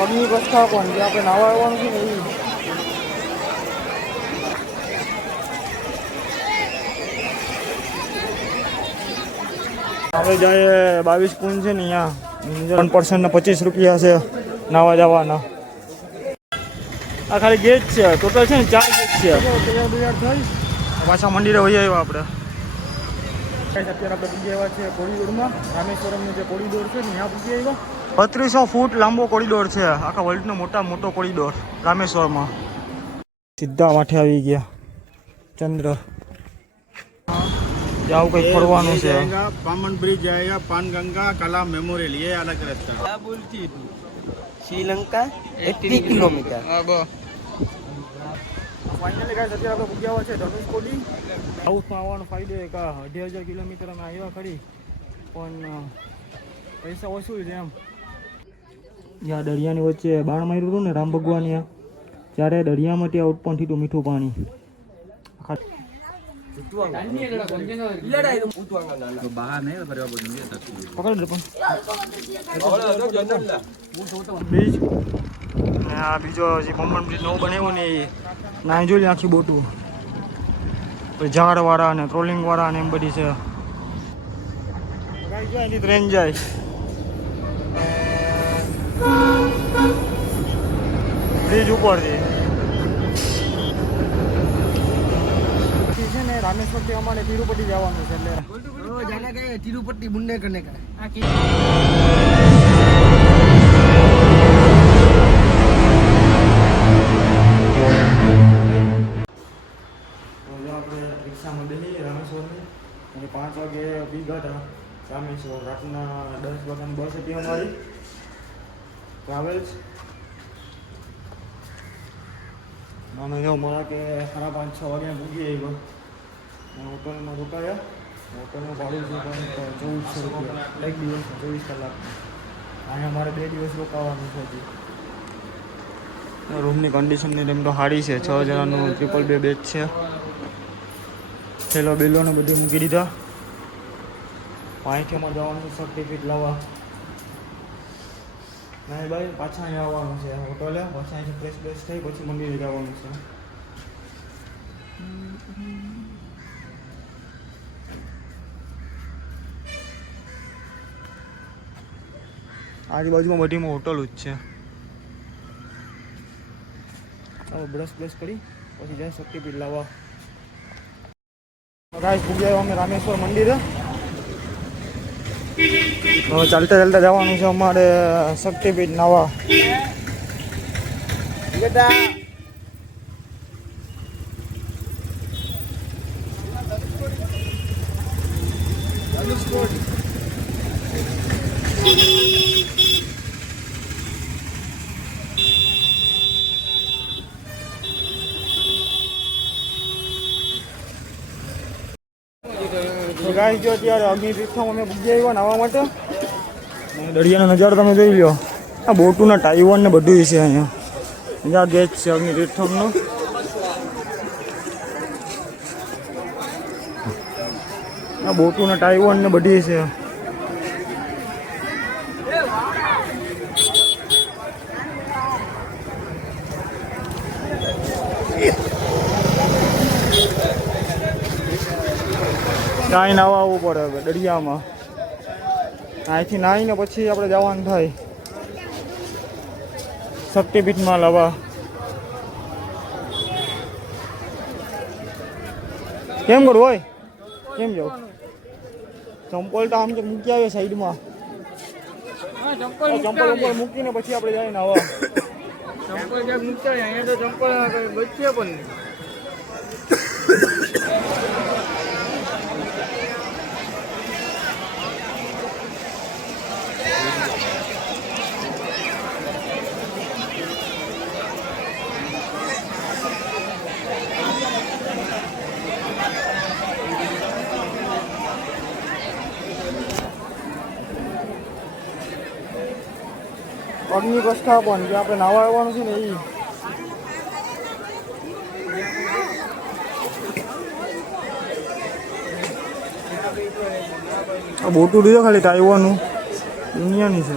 પગની કસ્થા પણ જે આપણે નાવા આવવાનું છે ને એ આપણે જાય 22 કુંડ છે ને અહીંયા 1% ના 25 રૂપિયા છે નાવા જવાના. આ ખાલી ગેટ છે, ટોટલ છે ને 4 ગેટ છે. તૈયાર થઈ પાછા મંદિરે વહી આવ્યા આપણે. અત્યારે આપણે પૂજી આવ્યા છે કોરિડોરમાં. રામેશ્વરમનો જે કોરિડોર છે ને ત્યાં પૂજી આવ્યા. 3200 ફૂટ લાંબો કોરિડોર છે, આખા વર્લ્ડનો મોટો કોરિડોર રામેશ્વરમાં. સીધા માથે આવી ગયા ચંદ્ર. આવું કંઈક ફરવાનું છે. पामन ब्रिज जाएगा, पानगंगा कला मेमोरियल, ये अलग रास्ता है. बोलती तू श्रीलंका 80 किलोमीटर. ફાઇનલી ગાઈસ અત્યારે આપણે પૂગ્યા છે ધનુષકોડી. સાઉથમાં આવવાનો ફાયદો એક 2500 કિલોમીટર અમે આવ્યા ખરી, પણ પૈસા વસૂલ છે એમ. જ્યાં દરિયાની વચ્ચે બાણ માર્યું હતું ને રામ ભગવાને, ત્યારે દરિયામાં ત્યાં ઉત્પન્ન થયું મીઠું પાણી. આ બીજો જે પમ્બન બ્રિજ નવો બનાવ્યો ને એ ના જોઈ આખી બોટું ઝાડવાળા ને ટ્રોલિંગવાળા ને એમ બધી છે. એની ટ્રેન જાય બ્રિજ ઉપરથી છે ને. રામેશ્વરથી અમારે તિરુપતિ જવાનું છે એટલે जाने का तिरुपति मुन्ने करने का. આપણે રિક્ષામાં બેસી રામેશ્વરની અને 5 વાગે ભીગા હતા રામેશ્વર. રાતના 10 વાગ્યાની બસ હતી અમારી ટ્રાવેલ્સ. અમે જો મારા કે 5:30-6 વાગ્યા પૂગી આવ્યો. હોટલમાં રોકાયા. હોટલનું ભાડું છે પણ 2400 રૂપિયા એક દિવસ, 24 કલાક. અહીંયા અમારે 2 દિવસ રોકાવાનું છે હજી. રૂમની કન્ડિશનની એમ તો સારી છે. 6 જણાનું 222 બેડ છે. થેલો બેલોને બધું મૂકી દીધા. અહીંથી અમારે જવાનું છે સર્ટિફિકેટ લાવવા. ના ભાઈ પાછા અહીંયા આવવાનું છે હોટલે. પાછા અહીંથી ફ્રેશ થઈ પછી મંદિરે જવાનું છે. આજુબાજુમાં બધીમાં હોટલ જ છે. હવે બ્રશ કરી પછી જાય શક્તિપીઠ લાવવા. ગાઈસ પૂગ્યા અમે રામેશ્વર મંદિરે. હવે ચાલતા જવાનું છે અમારે શક્તિપીઠ નાવા. ગાઈસ જો અત્યારે અગ્નિ તીર્થમાં અમે પૂજી આવ્યા નાવા માટે. દરિયાનો નજારો તમે જોઈ લો. આ બોટુના ટાઈવન ને બધું છે અહીંયા. અહીંયા ગેટ છે અગ્નિ તીર્થમનો. આ બોટુના ટાઈવન ને બધી છે. નાઈ નાવા આવવું પડે હવે દરિયામાં. અહીંથી નાહીને પછી આપણે જવાનું થાય શક્તિપીઠમાં લાવવા. કેમ કરું હોય કેમ જાવ? ચંપલ તો આમ તો મૂકી આવે સાઈડમાં. ચંપલ ઉપર મૂકીને પછી આપણે જાય નાવા. ચંપલ ક્યાંક મૂકતા અહીંયા તો ચંપલ બચશે પણ નહીં. પગની કસ્થા પણ જે આપણે નાવા આવવાનું છે ને એ બોટું લીધો ખાલી ટાઈવાનું દુનિયાની છે.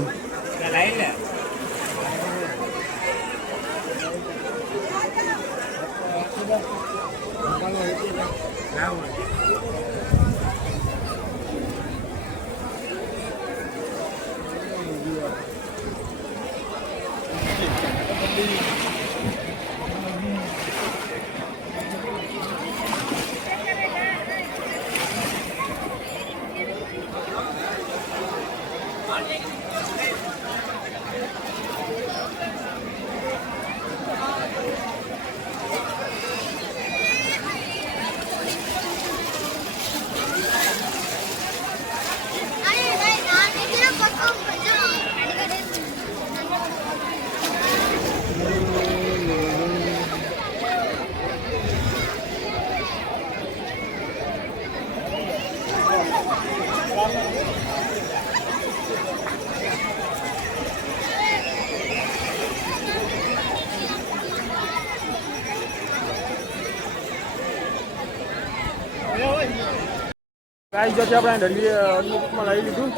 ગાઈસ જો આપણે દરિયે અનુકૂળમાં લાવી લીધું.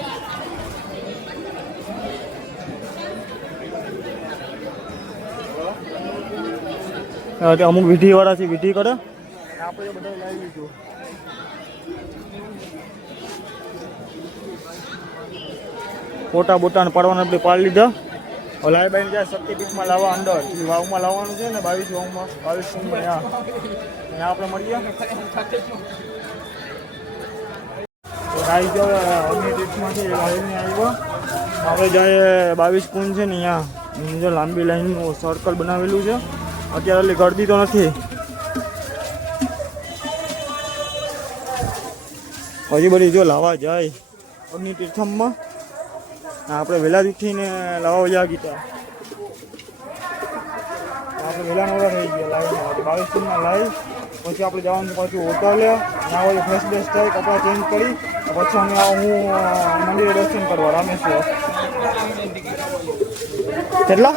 અમુક વિધિ વાળા છે વિધિ કરે આપણે બધા લાવી લીધું. ફોટા બોટા પાડવાના આપણે પાડી લીધા. લાઈબાઈને જ્યાં શક્તિપીઠમાં લાવવા અંદર વાવમાં લાવવાનું છે ને 22 વાવમાં 22 કુંભમાં ત્યાં આપણે મળીએ. ગાઈ જો અન્ય ટ્રીપમાંથી લાવીને આવ્યો આપણે જાય 22 કુંજ છે ને અહીંયા જો લાંબી લાઈનનું સર્કલ બનાવેલું છે. અત્યારે એટલી ગળદી તો નથી, હજી બધી જો લાવવા જાય અગ્નિ તીર્થમમાં. આપણે વહેલા જ ઉઠીને લાવવા ગયા ગીતા આપણે વહેલા મોડા થઈ ગયા લાવીને 22 કુંજમાં લાવી. પછી આપણે જવાનું પાછું હોટલે ના હોય ફ્રેશ બેશ થાય કપડાં ચેન્જ કરી પછી અમે હું મંદિરે દર્શન કરવા રામેશ્વર. કેટલા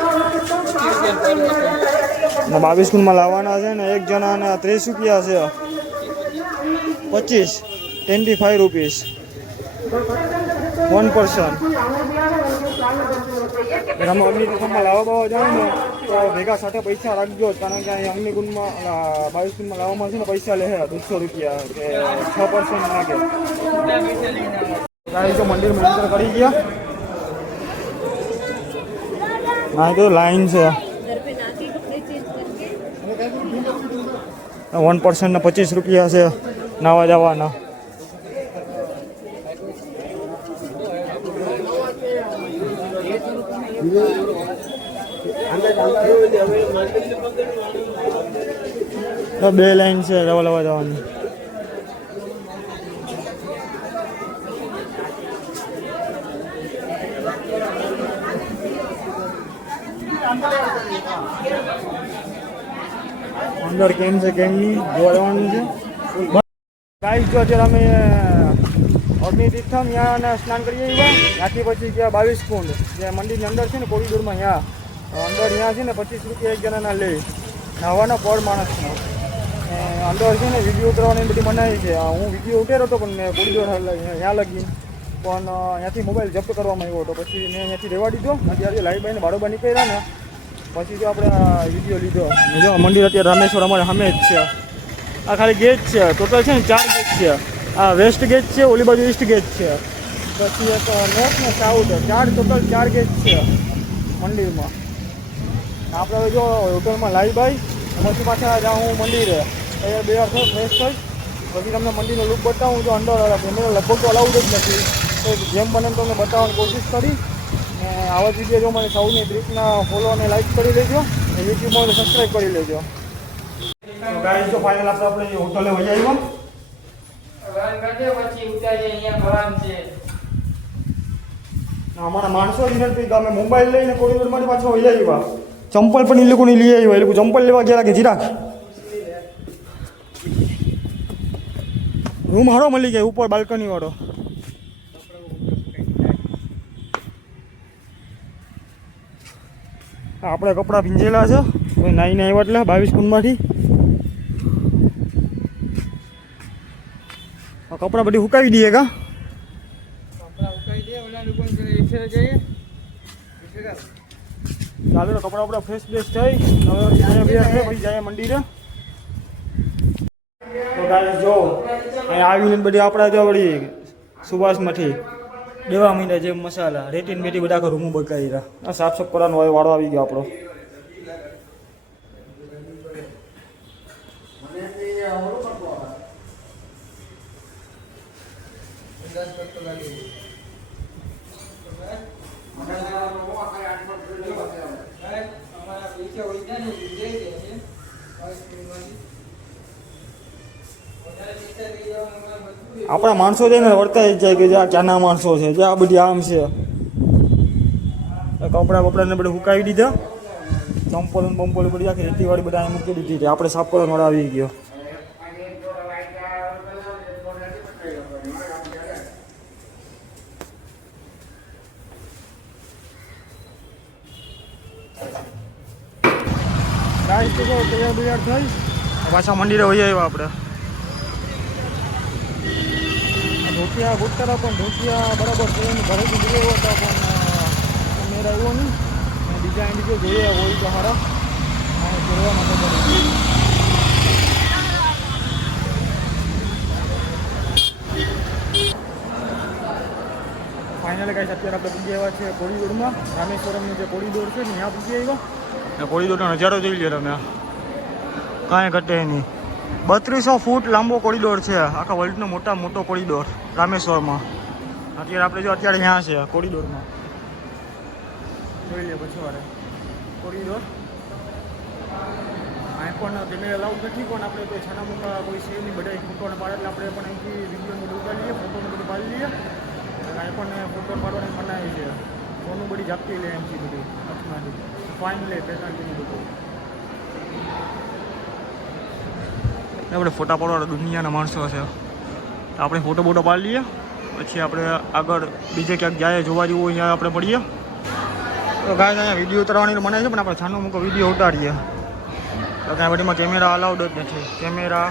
22 કુંજમાં લાવવાના છે ને એક જણાના 30 રૂપિયા છે. 25 રૂપીસ 1 person. તમે અગ્નિકુંડમાં લાવવા જાઓ ને તો ભેગા સાથે પૈસા રાખજો, કારણ કે અહીં અગ્નિકુંડમાં 22 કુંડમાં લાવવામાં છે ને પૈસા લે 200 રૂપિયા કે 6 person લાગે. તો મંદિરમાં એન્ટર કરી ગયા. હા તો લાઈન છે 1 person ના 25 રૂપિયા છે નાવા જવાના. બે લાઈન છે લવા જવાની. અંદર કેમ છે કેમ નહીં જોવા જવાનું છે. ગાઈસ જો અત્યારે અમે અગ્નિ તીર્થમ ત્યાં સ્નાન કરીએ ત્યાંથી પછી ગયા 22 કુંડ જે મંદિરની અંદર છે ને કોરિડોરમાં ત્યાં અંદર ત્યાં છે ને 25 રૂપિયા એક જણાના લે નાવાના પર માણસનો. અંદર છે ને વિડીયો ઉતરવાની બધી બનાવી છે. હું વિડીયો ઉતર્યો હતો પણ કોરિડોર ત્યાં લગી પણ ત્યાંથી મોબાઈલ જપ્ત કરવામાં આવ્યો હતો. પછી મેં ત્યાંથી રહેવા દીધો. અત્યારે લાઈબાઈને બારોબાર નીકળ્યા ને પછી જો આપણે વિડીયો લીધો. જો મંદિર અત્યારે રામેશ્વર અમારે સામે જ છે. આ ખાલી ગેટ છે, ટોટલ છે ને 4 ગેટ છે. આ વેસ્ટ ગેટ છે, ઓલી બાજુ ઈસ્ટ ગેટ છે, પછી એક નોર્થ ને સાઉથ, ટોટલ 4 ગેટ છે મંદિરમાં. આપણે હવે જો હોટલમાં લાવી બાઈ પછી પાછા જાઉં મંદિરે અહીંયા 2 વાર ફ્રેશ થઈ પછી તમને મંદિરનો લુક બતાવું. તો અંદર કેમેરા લગભગ તો અલાઉડ જ નથી, તો જેમ બને તમને બતાવવાની કોશિશ કરી. ને આવા જ વિડીયો જો મને સૌની ટ્રીપના ફોલો અને લાઈક કરી લેજો, અને યુટ્યુબમાં સબસ્ક્રાઈબ કરી લેજો. તો ગાઈસ જો ફાઇનલ આપણે હોટલે વહી આવ્યો. અમારા માણસો જ નથી, અમે મોબાઈલ લઈને કોરિડોરમાંથી પાછો વહી આવ્યા. ચંપલ પણ એ લોકોની લઈ આવ્યા. એ લોકો ચંપલ લેવા ગયા કે જીરાક રૂમ હારો મળી ગયા ઉપર બાલ્કની વાળો. આપણે કપડાં ભીંજેલા છે નાઈને આવ્યા એટલે 22 કુંડમાંથી. કપડાં બધી સુકાવી દઈએ કા ચાલો તો કપડા બપડા ફ્રેશ બેસ થઈ પછી જાય મંદિરે. તો ગાઈસ જો અહીંયા આવીને બધી આપણા જો વળી સુભાષમાંથી દેવા માંડ્યા જે મસાલા રેતીન બેટી બધા આખા રૂમો બગાડી રહ્યા. સાફ સાફ કરવાનો વાળો આવી ગયો આપણો. આપણા માણસો છે ને વર્તાઈ જાય કે જે આ ક્યાંના માણસો છે, જે આ બધી આમ છે. કપડા બપડાને બધું સુકાવી દીધા. ચંપલ બંપલ બધી આખી રેતીવાળી બધા અહીં મૂકી દીધી. આપણે સાફ કરવાનો વાળો આવી ગયો. તૈયાર થઈ પાછા મંદિરે વહી આવ્યા આપણે. ધોતિયા ગોતરા પણ ધોતિયા બરાબર છે એની ઘરેથી લઈ આવ્યો હતો પણ મેળ આવ્યો નહીં. અને ડિઝાઇન બીજો જોઈએ હોય તો સારા અને પહેરવા માટે પડે. ફાઇનલ ગાઈસ અત્યારે આપણે પૂજી આવ્યા છે કોરિડોરમાં. રામેશ્વરમનું જે કોરિડોર છે ને ત્યાં પૂજી આવ્યા. કોરિડોરનો નજારો જોઈ લો તમે, કાંઈ ઘટે નહીં. 3200 ફૂટ લાંબો કોરિડોર છે, આખા વર્લ્ડનો મોટો કોરિડોર રામેશ્વરમાં. અત્યારે આપણે જો અત્યારે અહીંયા છે કોરિડોરમાં, જોઈ લે પછી વારે કોરિડોર. અહીં પણ કેમેરા અલાઉડ નથી, પણ આપણે કોઈ છાના મોટા કોઈ છે નહીં, બધા ફોટોને પાડે એટલે આપણે પણ અહીંથી વિડીયોને ઉતારી લઈએ, ફોટોને બધું પાડી લઈએ. અને અહીં પણ ફોટો પાડવાની મનાઈ છે, ફોનનું બધી જાપતી લે એમથી બધી હાથમાંથી ફાઇન લે પેનાલ્ટીનું બધું. આપણે ફોટા પાડવાના દુનિયાના માણસો છે, તો આપણે ફોટો બોટો પાડી લઈએ, પછી આપણે આગળ બીજે ક્યાંક જાય જોવા જેવું અહીંયા આપણે પડીએ. તો ગાય અહીંયા વિડીયો ઉતારવાની મને છે, પણ આપણે છાનો મૂકો વિડીયો ઉતારીએ તો કાંઈ બધીમાં કેમેરા અલાઉડ જ નથી. કેમેરા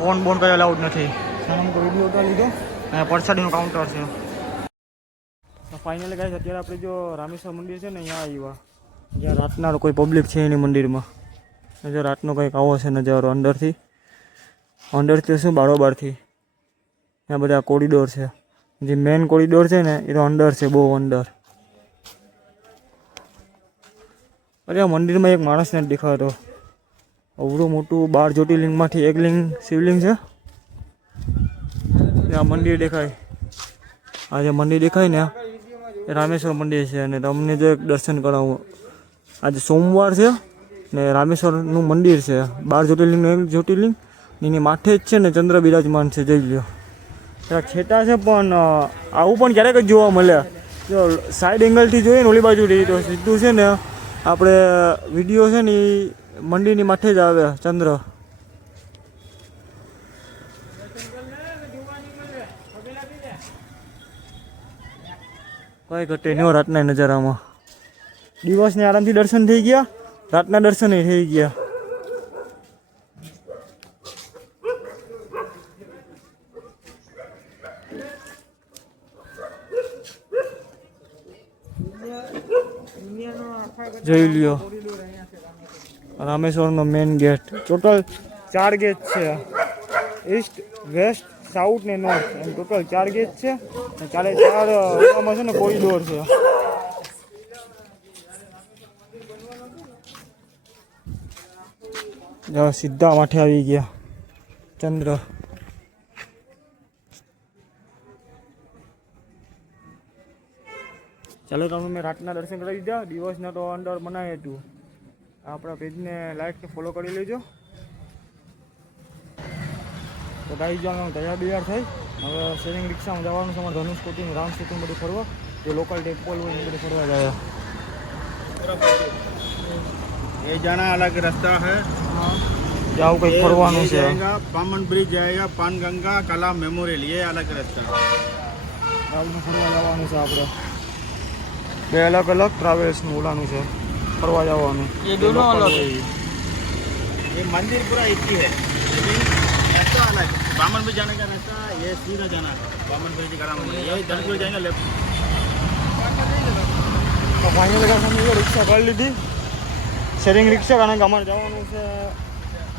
ફોન બોન કંઈ અલાઉડ નથી. છાનો મૂકો વિડીયો ઉતારી લીધો. અહીંયા પરસાદીનું કાઉન્ટર છે. તો ફાઇનલી ગાય અત્યારે આપણે જો રામેશ્વર મંદિર છે ને અહીંયા આવ્યા, જ્યાં રાતના કોઈ પબ્લિક છે એની મંદિરમાં. જો રાતનો કંઈક આવો છે નજારો અંદરથી શું બારોબારથી. ત્યાં બધા કોરિડોર છે, જે મેઇન કોરિડોર છે ને એ તો અંદર છે, બહુ અંદર. અરે આ મંદિરમાં એક માણસને જ દેખાતો. અવડું મોટું 12 જ્યોતિર્લિંગમાંથી એક શિવલિંગ છે. આ મંદિર દેખાય, આ જે મંદિર દેખાય ને એ રામેશ્વર મંદિર છે. અને તમને જો એક દર્શન કરાવું, આજે સોમવાર છે ને રામેશ્વરનું મંદિર છે. 12 જ્યોતિર્લિંગનું એક જ્યોતિર્લિંગ એની માથે જ છે ને ચંદ્ર બિરાજમાન છે, જોઈ લ્યો. થોડાક છેટા છે પણ આવું પણ ક્યારેક જ જોવા મળે. જો સાઈડ એંગલથી જોઈએ ને ઓલી બાજુથી તો સીધું છે ને આપણે વિડીયો છે ને એ મંદિરની માથે જ આવે ચંદ્ર. કઈ ઘટે નહીં રાતના નજારામાં. દિવસને આરામથી દર્શન થઈ ગયા, રાતના દર્શન થઈ ગયા. જોઈ લ્યો રામેશ્વરનો મેઇન ગેટ. ટોટલ 4 ગેટ છે, ઈસ્ટ, વેસ્ટ, સાઉથ ને નોર્થ, એમ ટોટલ 4 ગેટ છે. ચારે 4 ઓલામાં છે ને કોરિડોર છે. સીધા માથે આવી ગયા ચંદ્ર. ચાલો તમે મેં રાતના દર્શન કરી દીધા. દિવસના તો અંદર બનાવી હતું. આપણા પેજને લાઈક કે ફોલો કરી લેજો. તો ગાઈ જવાનું તૈયાર થઈ. હવે શેરિંગ રિક્ષામાં જવાનું છે. અમારે ધનુષકોટી રામ સેતુ બધું ફરવા, જે લોકલ ટેમ્પલ હોય એ બધું ફરવા જાય. ये जाना अलग रास्ता है, આવું કંઈક ફરવાનું છે. पामन ब्रिज जाएगा, पानगंगा कला मेमोरियल, ये अलग रास्ता है. ટ્રાવેલ્સનું ફરવા જવાનું છે આપણે. 2 અલગ અલગ ટ્રાવેલ્સનું ઓલાનું છે ફરવા જવાનું. ये दोनों अलग है. ये मंदिर पूरा एक ही है, लेकिन रास्ता अलग. पामन ब्रिज जाने का रास्ता ये सीधा जाना है, पामन ब्रिज कला मेमोरियल. ये धनुषकोटी जाएंगे लेफ्ट. તો ફાઇનલ સમજો રિક્ષા કરી લીધી, શેરિંગ રિક્ષા. કારણ કે અમારે જવાનું છે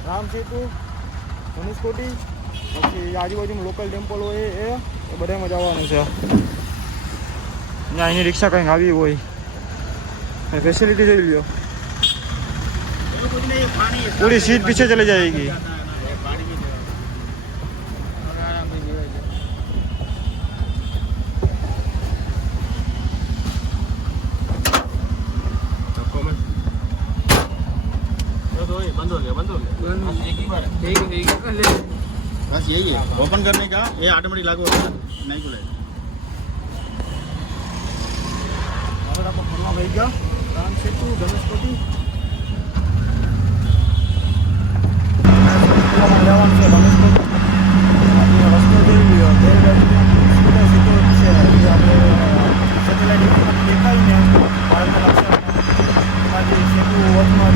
રામ સેતુ, ધનુષકોટી, પછી આજુબાજુમાં લોકલ ટેમ્પલ હોય એ બધામાં જવાનું છે. અહીંયા એની રિક્ષા કંઈક આવી હોય, ફેસિલિટી જોઈ લ્યો. પૂરી સીટ પીछे ચલી જાएगी. बस यही है, ओपन करने का ये ऑटोमेटिक लागू होता है, नहीं खुलेगा. હવે આપણે ફરવા વહી ગયા રામ સેતુ, ધનુષકોટી. જવાનું છે ધનુષકોટી. રસ્તો જોઈ લ્યો, બે સીધો છે. આપણે સેટેલાઇટ દેખાય ને ભારતના લક્ષ્ય જે સેતુ વચમાં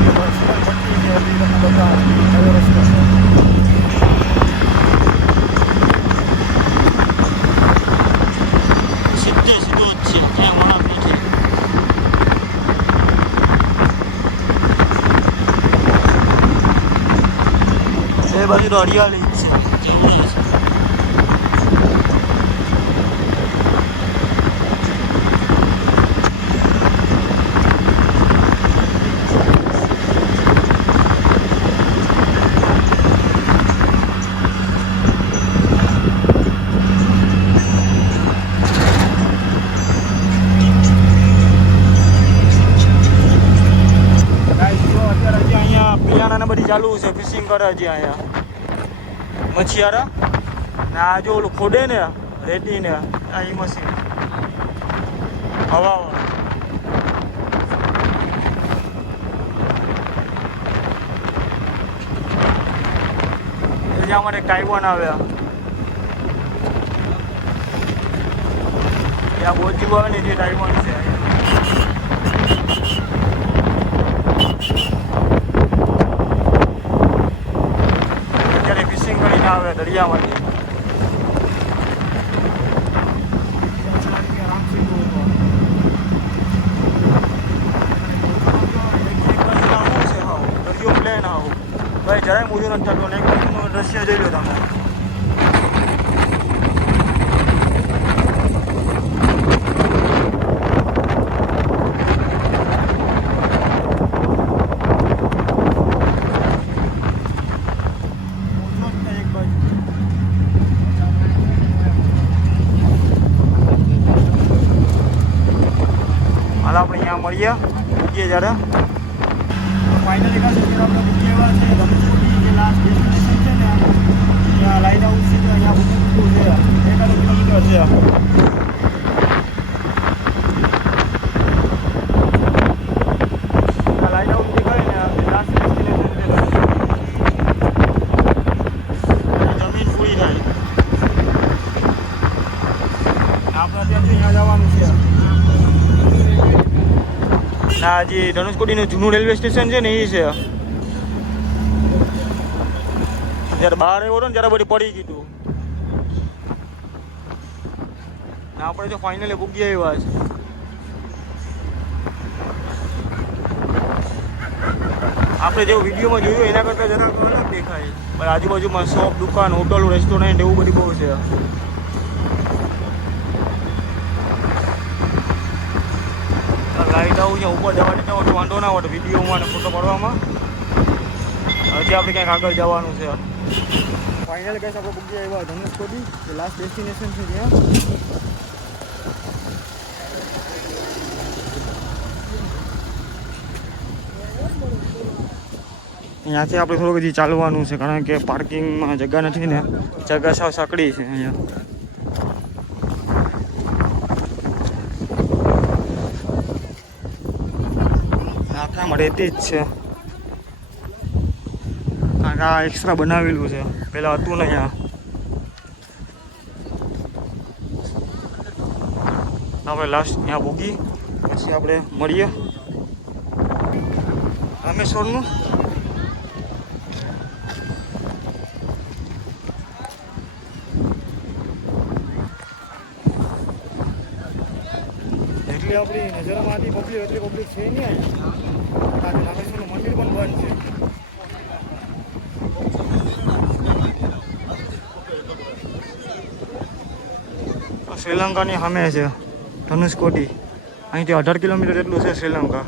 પટ્ટી છે એ તમને બધા કયો રસ્તો છે. આજુબાજુ તો હરિયાળી જ છે. બધી ચાલુ છે, ફિશિંગ કરે છે અહીંયા મછિયારા ને આ જો ઓલું ખોડે ને રેતી ને આ ઈ મશીન હવા જ્યાં અમારે ટાઈવાન આવ્યા ત્યાં બોજી આવે ને જે ટાઈવાન છે આવે દરિયામાંથી દરિયો પ્લેન આવું ભાઈ જરાય મોજું નથી થતું ને એક દ્રશ્ય જોઈ લો તમે. આપણે અહીંયા મળીએ મૂકીએ જ્યારે ફાઇનલી ખાલી આપણે મૂકીએ એવા છે ધનુષકોટી જે લાસ્ટ ડેસ્ટિનેશન છે ને ત્યાં લાઇટ હાઉસ છે અહીંયા બુકિંગ છે 1 કિલોમીટર છે. લાઇટ હાઉસ દેખાય ને લાસ્ટ ડેસ્ટિનેશન છે જમીન પૂરી થાય આપણે ત્યાંથી અહીંયા જવાનું છે. ના જે ધનુષકોટીનું જૂનું રેલવે સ્ટેશન છે ને એ છે. જ્યારે બહાર આવ્યો હતો ને ત્યારે બધી પડી ગયું ને આપણે તો ફાઇનલી પૂગી આવ્યા છે. આપણે જેવું વિડીયોમાં જોયું એના કરતાં જરાક અલગ દેખાય પણ આજુબાજુમાં શોપ દુકાન હોટલો રેસ્ટોરન્ટ એવું બધું બહુ છે. લાઈટ આવું છે ઉપર જવા દેતા હોય તો વાંધો ના હોય વિડીયોમાં અને ફોટો પાડવામાં. હજી આપણે ક્યાંક આગળ જવાનું છે. ફાઇનલ ગેસ આપણે પૂગી આવ્યા ધનુષકોટી જે લાસ્ટ ડેસ્ટિનેશન છે ત્યાં. અહીંયાથી આપણે થોડુંક હજી ચાલવાનું છે કારણ કે પાર્કિંગમાં જગ્યા નથી ને જગ્યા સાવ સાંકડી છે અહીંયા. આખામાં રહેતી જ છે કારણ કે આ એક્સ્ટ્રા બનાવેલું છે પહેલાં હતું ને અહીંયા. આપણે લાસ્ટ ત્યાં ભૂગી પછી આપણે મળીએ રામેશ્વરનું. એટલી આપણી નજરમાંથી પબ્લિક એટલી પબ્લિક છે નહીં અહીંયા. રામેશ્વરનું મંદિર પણ બંધ છે. શ્રીલંકાની સામે છે ધનુષકોટી. અહીંથી 18 કિલોમીટર જેટલું છે શ્રીલંકા.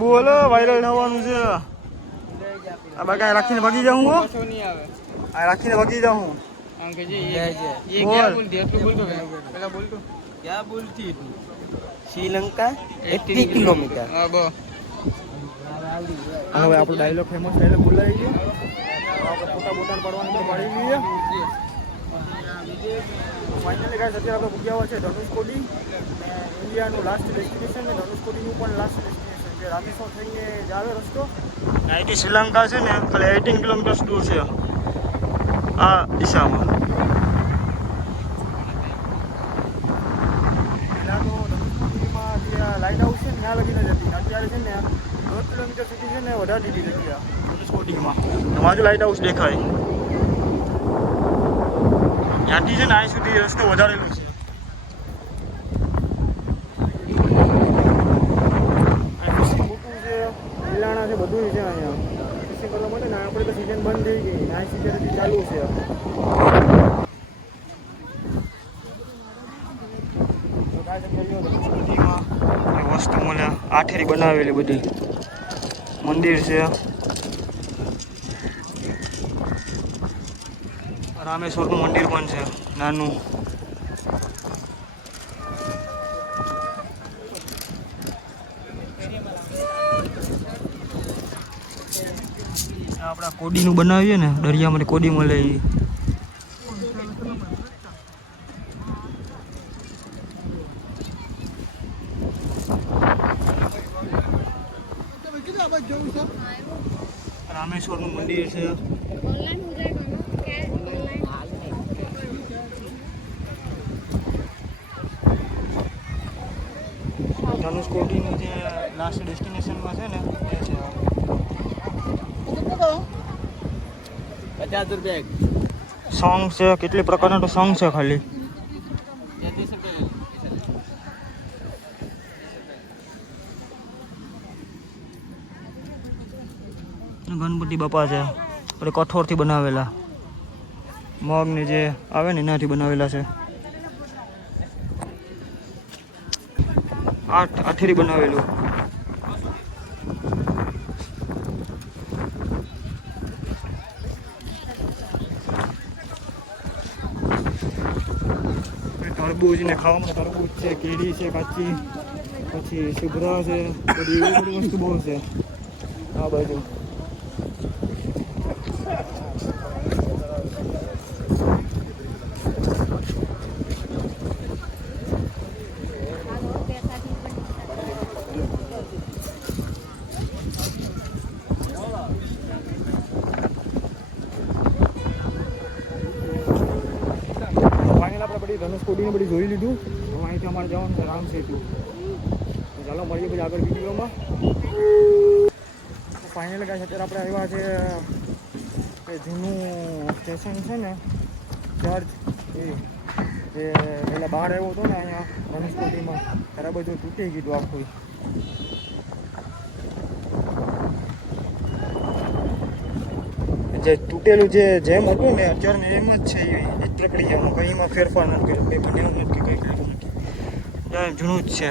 બોલો વાયરલ થવાનું છે. આ બાકી રાખીને ભાગી જાઉં હું. આ રાખીને ભાગી જાઉં હું. श्रीलंका 80 किलोमीटर. હવે આપણો ડાયલોગ ફેમસ ડાયલોગ બોલાવી ગયો. આપણે ફોટા બોટા પાડવાનું તો પાડી લઈએ. ફાઇનલી ગાઈસ અત્યારે આપણે પૂગ્યા હોય છે ધનુષકોટી. ઇન્ડિયાનું લાસ્ટ ડેસ્ટિનેશન ને ધનુષકોટીનું પણ લાસ્ટ ડેસ્ટિનેશન છે. રામેશ્વર થઈને જ આવે રસ્તો. અહીંથી શ્રીલંકા છે ને ખાલી 18 કિલોમીટર દૂર છે આ દિશામાં. લાઇટ હાઉસ છે ને ત્યાં લગીને જતી અત્યારે છે ને કિલોમીટર સુધી છે ને વધારી દીધી જગ્યા સ્કોટિંગમાં. તમારી લાઇટ હાઉસ દેખાય ત્યાંથી છે ને અહીં સુધી રસ્તો વધારેલું છે. ફિશિંગ બુકું છે, બિલાણા છે, બધું છે અહીંયા ફિશિંગ કરવા માટે. ને આપણે તો સિઝન બંધ થઈ ગઈ, આ સિઝન હજી ચાલુ છે. વસ્તુ મળે આઠેરી બનાવેલી બધી મંદિર છે. રામેશ્વરનું મંદિર પણ છે નાનું. આપણા કોડીનું બનાવીએ ને દરિયામાંથી કોડી મળે એ. રામેશ્વરનું મંદિર છે. ધનુષકોટીનું જે લાસ્ટ ડેસ્ટિનેશનમાં છે ને એ છે. 50 રૂપિયા સોંગ છે, કેટલી પ્રકારના તો સોંગ છે ખાલી. ગણપતિ બાપા છે, આપણે કઠોળથી બનાવેલા મગને જે આવે ને એનાથી બનાવેલા છે. આઠેરી બનાવેલું. તરબૂચ ને ખાવામાં તરબૂચ છે, કેરી છે કાચી, પછી સુભરા છે, બધી એવી બધી વસ્તુ બહુ છે આ બાજુ. ધનુષકોટીને બધી જોઈ લીધું. હવે અહીંથી અમારે જવાનું છે રામ સેતુ. તો ચાલો મળીએ પછી આગળ વિડીયોમાં. ફાઇનલ ગાઈસ અત્યારે આપણે આવ્યા છે એ જૂનું સ્ટેશન છે ને ચર્ચ એ જે પહેલાં બહાર આવ્યો હતો ને અહીંયા ધનુષકોટીમાં ત્યારે બધું તૂટી ગયું આખું. જે તૂટેલું જે જેમ હતું ને અત્યારે એમ જ છે એ પ્રક્રિયામાં કંઈ એમાં ફેરફાર નથી કર્યો. કંઈ બન્યું નથી, કંઈ કર્યું નથી, જૂનું જ છે.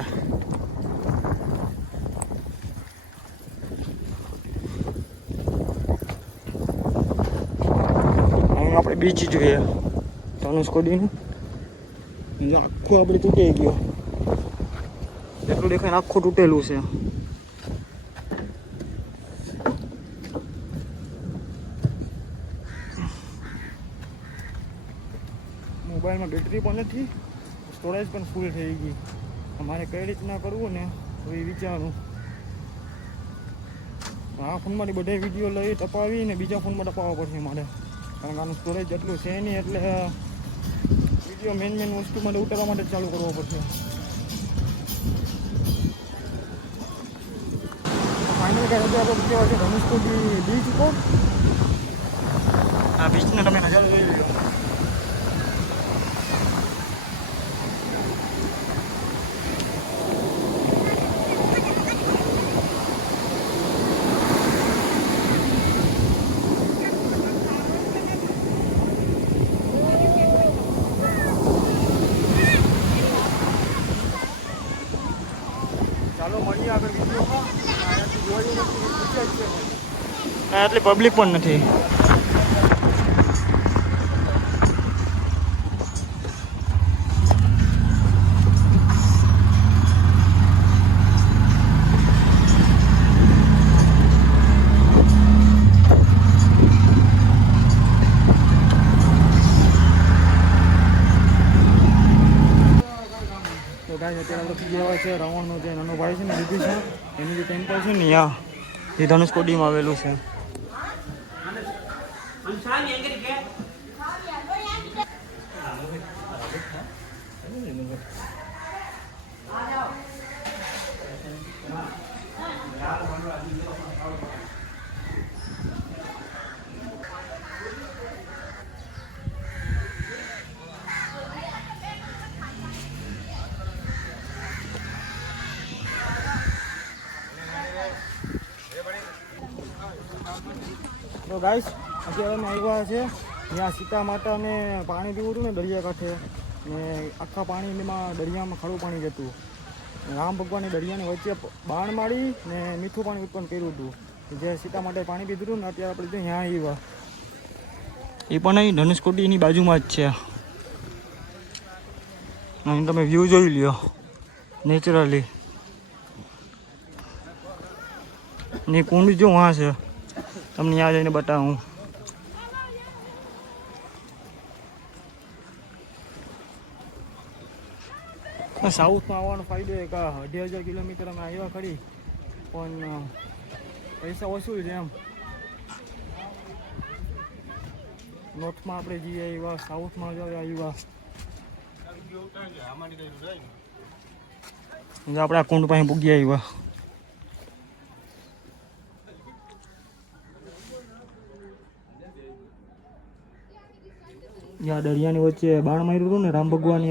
અહીં આપણે બીચ જોઈએ ધનુષકોટીનું. આખું આપણે તૂટી ગયું, એટલું દેખાય ને આખું તૂટેલું છે. મોબાઈલમાં બેટરી પણ નથી, સ્ટોરેજ પણ ફૂલ થઈ ગઈ. અમારે કઈ રીતના કરવું ને તો એ વિચારું. આ ફોનમાંથી બધા વિડીયો લઈ ટપાવી ને બીજા ફોનમાં ટપાવવા પડશે મારે, કારણ કે આનું સ્ટોરેજ એટલું છે નહીં. એટલે વિડીયો મેન વસ્તુ માટે ઉતારવા માટે ચાલુ કરવો પડશે. ફાઇનલ કહે છે આપણે કેવા છે ધનુષકોટી બીચ ઉપર. આ બીચને તમે નજારો જોઈ લો. ચાલો મળીએ આગળ વિડીયોમાં. એટલી પબ્લિક પણ નથી. ગાઈસ અત્યારે આપણે કહેવાય છે રાવણનો જે નાનો ભાઈ છે ને વિભીષણ, એનું જે ટેમ્પલ છે ને ત્યાં એ ધનુષકોટીમાં આવેલું છે. તો ગાઈસ અત્યારે અમે આવ્યા છે ત્યાં સીતા માતાને પાણી પીવું હતું ને દરિયાકાંઠે ને આખા પાણીમાં દરિયામાં ખારું પાણી જતું. રામ ભગવાને દરિયાની વચ્ચે બાણ મારી ને મીઠું પાણી ઉત્પન્ન કર્યું હતું જે સીતા માટે પાણી પીધું હતું ને અત્યારે આપણે ત્યાં આવ્યા. એ પણ અહીં ધનુષકોટીની બાજુમાં જ છે. અહીં તમે વ્યૂ જોઈ લ્યો નેચરલી. ને કુંડ જો વાં છે તમને ત્યાં જઈને બતાવું. સાઉથમાં આવવાનો ફાયદો એ કે 18,000 કિલોમીટર અમે આવ્યા ખરી પણ પૈસા વસૂલ છે એમ. નોર્થમાં આપણે જઈએ આવ્યા, સાઉથમાં આવ્યા. આપણે આ કુંડ પાસે પૂગી આવ્યા. જ્યાં દરિયાની વચ્ચે બાણ માર્યું હતું ને રામ ભગવાને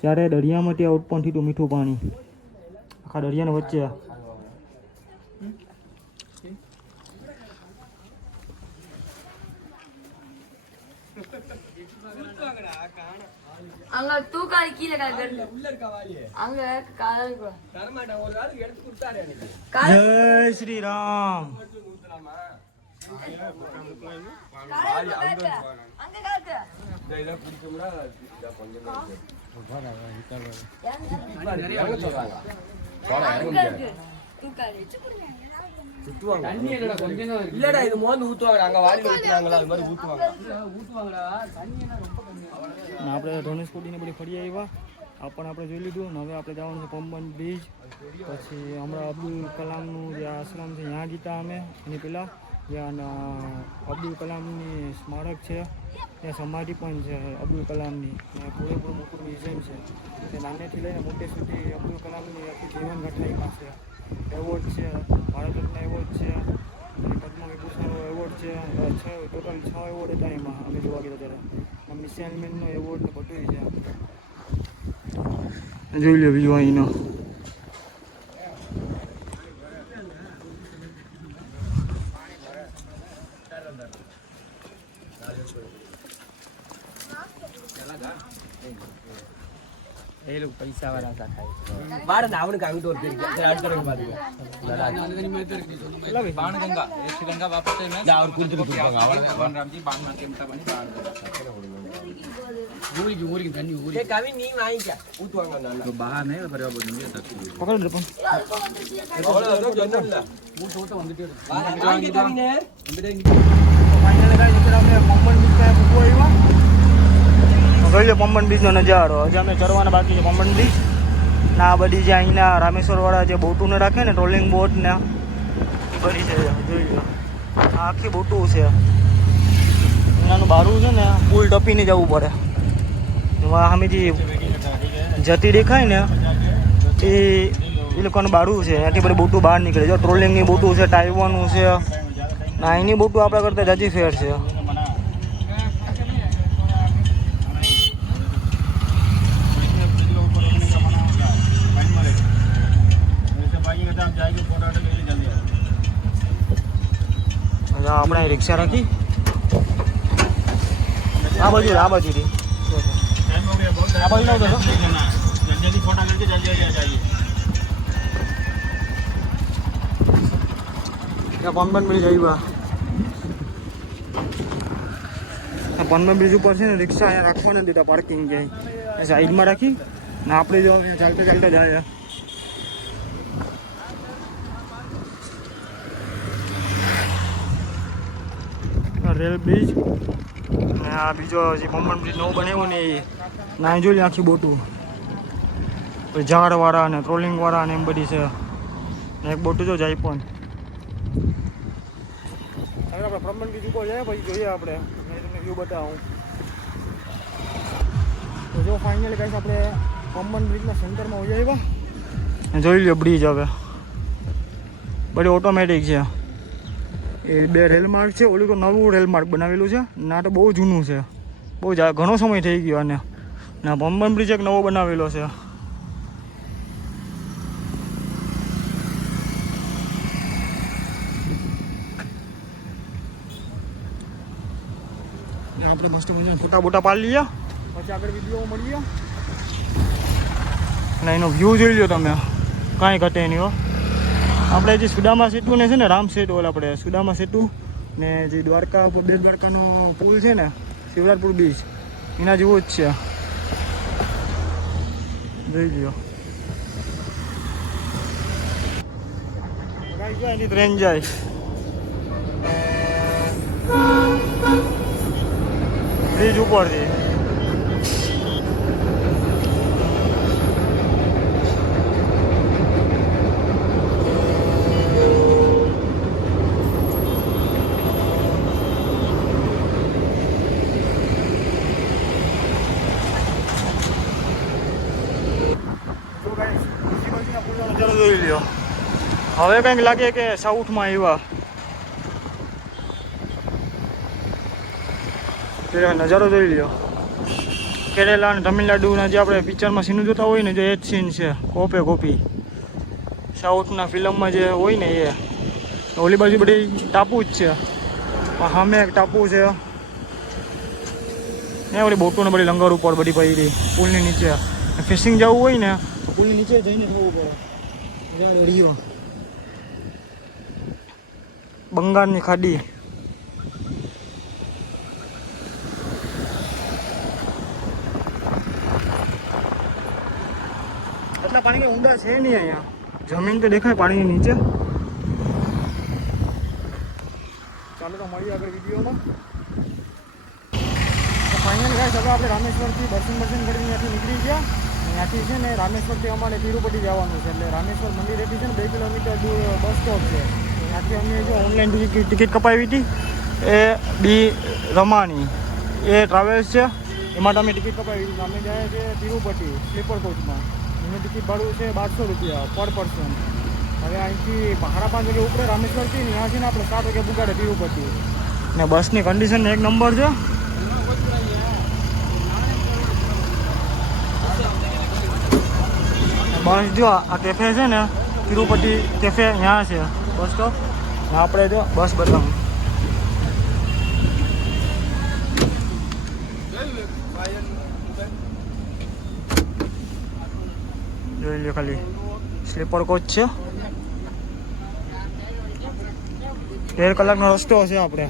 ત્યારે દરિયામાં ત્યાં ઉત્પન્ન થયું હતું મીઠું પાણી આખા દરિયાની વચ્ચે. அங்க தூக்காது கீழே கலந்து அங்க காலம் જય શ્રી રામ. இல்லடா இது மோந்து ஊத்துவாங்க அங்க வாரி ஊத்துறாங்களா அது மாதிரி ஊத்துவாங்க. આપણે ધનુષકોટીને બધી ફરી આવ્યા. પણ આપણે જોઈ લીધું ને હવે આપણે જવાનું છે પમ્બન બીચ. પછી હમણાં અબ્દુલ કલામનું જે આશ્રમ છે ત્યાં જીતા અમે. એની પહેલાં જ્યાં અબ્દુલ કલામની સ્મારક છે ત્યાં સમાધિ પણ છે અબ્દુલ કલામની. પૂરેપૂરું મોટું મ્યુઝિયમ છે તે નાનેથી લઈને મોટે સુધી અબ્દુલ કલામની આખી જીવન ઘટનામાં છે. એવોર્ડ છે, ભારત રત્ન એવોર્ડ છે, પદ્મ વિભૂષણનો એવોર્ડ છે. ટોટલ 6 એવોર્ડ હતા એમાં અમે જોવા ગયા ત્યારે. મિસાઇલ મેનનો એવોર્ડ ને બધું છે. જોઈ લો બીજું અહીંનો. એ લોકો પૈસા વાળા હતા ખાય બાર નાવણ કાંગ તો કે આડ કરે બાદ बाण गंगा ये श्रीलंका वापस है जा और कुछ भी भगवान राम जी बाण मार के मता बनी बाण ऊरी धनी ऊरी ये कावी नी आई क्या उतवांगा ना तो बाहर नहीं पर अब नहीं सकती પકડ લે પણ आई के कावी ने ફાઇનલ ગાઈસ અત્યારે અમે પમ્બન બીચ પાસે પૂગવા આવ્યા. જોઈ લો પમ્બન બીચનો નજારો. હજી અમે ચરવાના બાકી છે પમ્બન બીચ. ના આ બધી જે અહીંના રામેશ્વરવાળા જે બોટુને રાખે ને ટ્રોલિંગ બોટ ને એ બધી છે. જોઈ લો આ આખી બોટું છે. એનાનું બારું છે ને પુલ ટપીને જવું પડે. એમાં સામે જે જતી દેખાય ને એ લોકોનું બારું છે. ત્યાંથી બધી બોટું બહાર નીકળે. જો ટ્રોલિંગની બોટું છે, ટાઈવાનું છે. ના એની બોટું આપણા કરતાં જાજી ફેર છે. આપણે રિક્ષા રાખી આ બાજુ આ બાજુથી આ બાજુ લાવતો जल्दी फोटा करके जल्दी आ जाइए ત્યાં પનબન બ્રિજ આવ્યા. પનબન બ્રિજ ઉપર છે ને રિક્ષા અહીંયા રાખવા નથી દીધા પાર્કિંગ ક્યાંય સાઈડમાં રાખી ને આપણે જો ચાલતા ચાલતા જાય. રેલ બ્રિજ ને આ બીજો જે પમ્બન બ્રિજ નવો બનાવ્યો ને એ ના જોઈ લે આખી બોટું ઝાડવાળા ને ટ્રોલિંગવાળા ને એમ બધી છે. ને એક બોટું જો જાય પણ હવે આપણે પમ્બન બ્રિજ ઉપર જાય પછી જોઈએ આપણે તમને વ્યૂ બતાવું. તો જો ફાઇનલી ગાઈસ આપણે પમ્બન બ્રિજના સેન્ટરમાં હોઈ આવ્યા. જોઈ લો બ્રિજ હવે બધી ઓટોમેટિક છે. એ 2 રેલમાર્ગ છે. ઓલું તો નવું રેલમાર્ગ બનાવેલું છે. ના તો બહુ જૂનું છે. બહુ ઘણો સમય થઈ ગયો અને ના પમ્બન બ્રિજ એક નવો બનાવેલો છે. આપણે મસ્ત મજાના ફોટા બોટા પાડી લઈએ પછી આગળ વિડીયો મળીએ અને એનો વ્યૂ જોઈ લો તમે, કાંઈ ઘટે નહીં હો. આપણે જે સુદામા સેતુ ને છે ને રામ સેતુ, ઓલા આપણે સુદામા સેતુ ને જે દ્વારકા બેટ દ્વારકાનો પુલ છે ને શિવરાજપુર બીચ, એના જેવો જ છે, જોઈ લ્યો. એની ટ્રેન જાય બ્રિજ ઉપરથી. જોઈ લ્યો. હવે કંઈક લાગે કે સાઉથમાં આવ્યા. નજારો જોઈ લ્યો. કેરેલા અને તમિલનાડુના જે આપણે પિક્ચરમાં સીન જોતા હોય ને, જે એ જ સીન છે, કોપે કોપી. સાઉથના ફિલ્મમાં જે હોય ને એ. ઓલી બાજુ બધી ટાપુ જ છે, સામે એક ટાપુ છે ને ઓલી બોટોને બધી લંગર ઉપર બધી પડી પુલની નીચે. ફિશિંગ જવું હોય ને પુલની નીચે જઈને થવું પડે. રિયો બંગાળની ખાડી. એટલા પાણી કે ઊંડા છે નહીં અહીંયા, જમીન તો દેખાય પાણીની નીચે. ચાલો તો મળીએ આગળ વિડીયોમાં. ફાઇનલ ગાઈસ, હવે આપણે રામેશ્વરથી દર્શન કરીને ત્યાંથી નીકળી ગયા. ત્યાંથી છે ને રામેશ્વરથી અમારે તિરુપતિ જવાનું છે, એટલે રામેશ્વર મંદિરેથી છે ને 2 કિલોમીટર દૂર બસ સ્ટોપ છે. ત્યાંથી અમે જો ઓનલાઈન ટિકિટ કપાવી હતી, એ બી રમાણી એ ટ્રાવેલ્સ છે, એમાં અમે ટિકિટ કપાવી હતી. અમે જાય છે તિરુપતિ સ્લીપર કોચમાં. એનું ટિકિટ ભાડું છે 1200 રૂપિયા પર પર્સન. હવે અહીંથી 5:30 વાગે ઉપરે રામેશ્વરથી, ત્યાંથી ને આપણે 7 વાગે પુગાડે તિરુપતિ. ને બસની કન્ડિશન એક નંબર છે. બસ જો આ કેફે છે ને તિરુપતિ કેફે, ત્યાં છે બસ સ્ટોપ. આપણે જો બસ બતાવું, જોઈ લો ખાલી સ્લીપર કોચ છે. 13 કલાકનો રસ્તો હશે. આપણે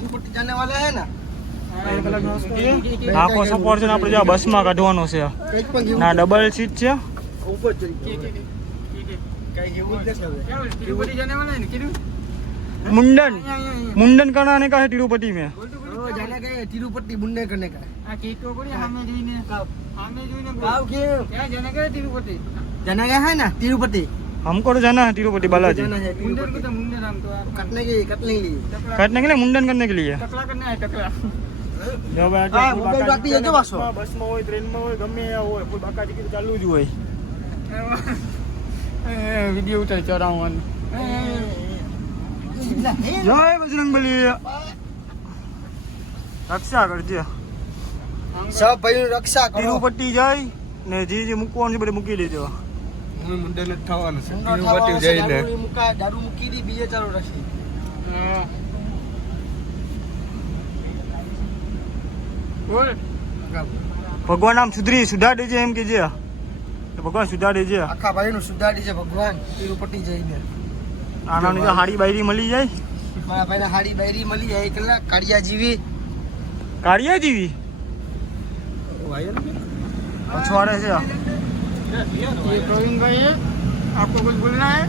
13 કલાકનો રસ્તો છે. આખો સફર છે ને આપણે જો બસમાં કાઢવાનો છે. ના ડબલ સીટ છે. मुंडन करना आने का है तिरुपति में. जाना का है तिरुपति मुंडन करने का. जाना का है ना तिरुपति. हमको तो जाना है तिरुपति बालाजी. काटने के लिए मुंडन करने के लिए. બસમાં હોય, ટ્રેનમાં હોય, ગમે ત્યાં હોય, કોઈ બાકાજી ચાલુ જ હોય. વિડીયો ઉતાર ચડાવવાનું. જય બજરંગબલી. રક્ષા કરજે. सब भाई रक्षा करो. તિરુપતિ જાય ને જે મૂકવાનું છે બધે મૂકી દેજો. મુંડન જ થવાનું છે તિરુપતિ જઈને. દારૂ મૂકી દી, બીજે ચાલુ રાખી. ભગવાન આમ સુધાર દેજે એમ કે જે ભગવાન સુધાર દેજે. આખા ભાઈ નું સુધારી છે ભગવાન તિરુપતિ જઈને. આનાની તો હાડી બાયરી મળી જાય. મારા ભાઈને હાડી બાયરી મળી જાય. કેટલા કાળિયા જેવી. કાળિયા જેવી અછવાડે છે. ये ड्राइंग का है, आपको कुछ बोलना है?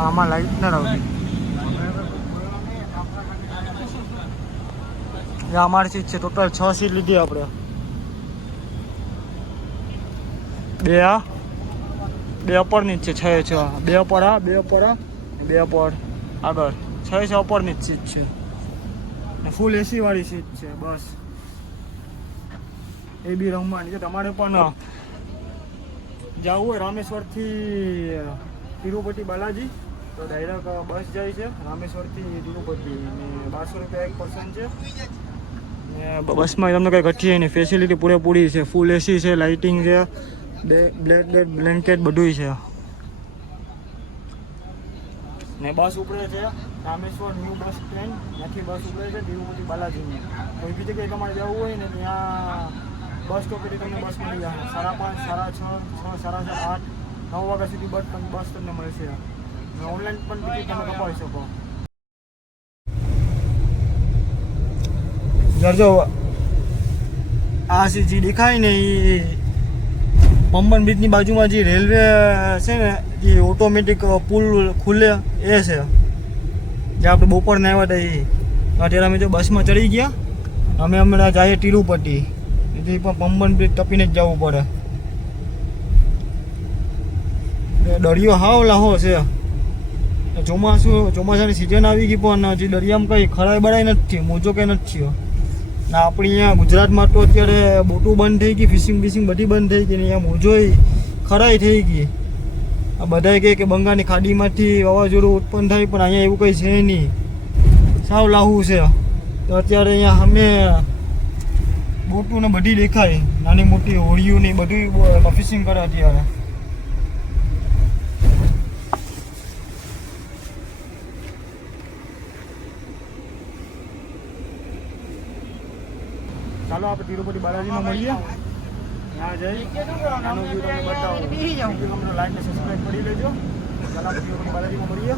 આમાં લાઈટ ના રહી. અમારી સીટ છે, ટોટલ 6 સીટ લીધી આપણે. 2 અપરની જ છે, 6 2 અપર આ 2 અપર આ 2 અપર આગળ 6 અપરની જ સીટ છે ને ફૂલ એસી વાળી સીટ છે. બસ એ બી રમવાની છે. તમારે પણ જવું હોય રામેશ્વરથી તિરુપતિ બાલાજી તો ડાયરેક્ટ બસ જાય છે રામેશ્વરથી તિરુપતિ ને 1200 રૂપિયા એક પર્સન છે. ને બસમાં તમને કંઈ ઘટી એની ફેસિલિટી પૂરેપૂરી છે. ફૂલ એસી છે, લાઇટિંગ છે, બ્લેન્કેટ બધું છે. ને બસ ઉપડે છે રામેશ્વર ન્યૂ બસ સ્ટેન્ડ, ત્યાંથી બસ ઉપડે છે તિરુપતિ બાલાજીની. કોઈ બી જગ્યાએ તમારે જવું હોય ને ત્યાં બસ સ્ટોપેથી તમને બસ મળી જશે. 5:30, 6:30, 6, 7:30, 8, 9 વાગ્યા સુધી બસ તમને મળશે. ઓનલાઈન પણ ટિકિટ તમે કપાવી શકો. જો આ જે દેખાય ને એ પમ્બન બ્રિજની બાજુમાં જે રેલવે છે ને જે ઓટોમેટિક પુલ ખુલે એ છે, જે આપણે બપોરને આવ્યા હતા એ. અત્યારે અમે જો બસમાં ચડી ગયા, અમે હમણાં જઈએ તિરુપતિ, એથી પણ પમ્બન બ્રિજ ટપીને જ જવું પડે. દરિયો હાવ લાહો છે. ચોમાસાની સિઝન આવી ગઈ પણ હજી દરિયામાં કંઈ ખરાઈ બળાઈ નથી થયું, મોજો કંઈ નથી થયો. ને આપણી અહીંયા ગુજરાતમાં તો અત્યારે બોટું બંધ થઈ ગઈ, ફિશિંગ બધી બંધ થઈ ગઈ ને અહીંયા મોજોય ખરાઈ થઈ ગઈ. આ બધાએ કહે કે બંગાળની ખાડીમાંથી વાવાઝોડું ઉત્પન્ન થાય, પણ અહીંયા એવું કંઈ છે નહીં, સાવ લાહું છે. તો અત્યારે અહીંયા અમે બોટું ને બધી દેખાય, નાની મોટી હોડીઓ ને બધું ફિશિંગ કરે અત્યારે. ચાલો આપણે તિરુપતિ બાલાજીમાં મળીએ. ત્યાં જઈ આનો વ્યૂ તમને બતાવો. લાઈક ને સબસ્ક્રાઈબ કરી લેજો. ચાલો આપણે તિરુપતિ બાલાજીમાં મળીએ.